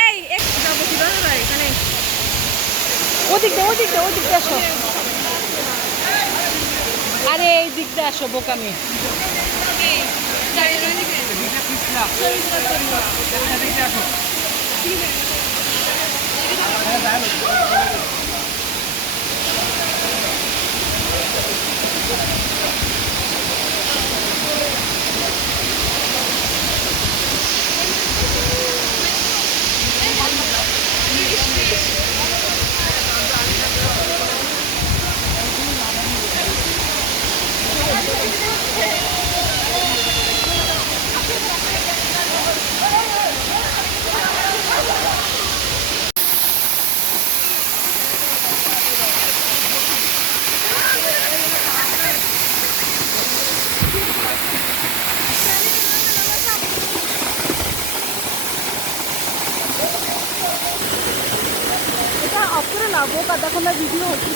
এই একটু যাব কীভাবে ভাই আসো। আরে এই দিকটা আসো বোকামি। ঠিক করে না বোকা দেখো না ভিডিও হচ্ছে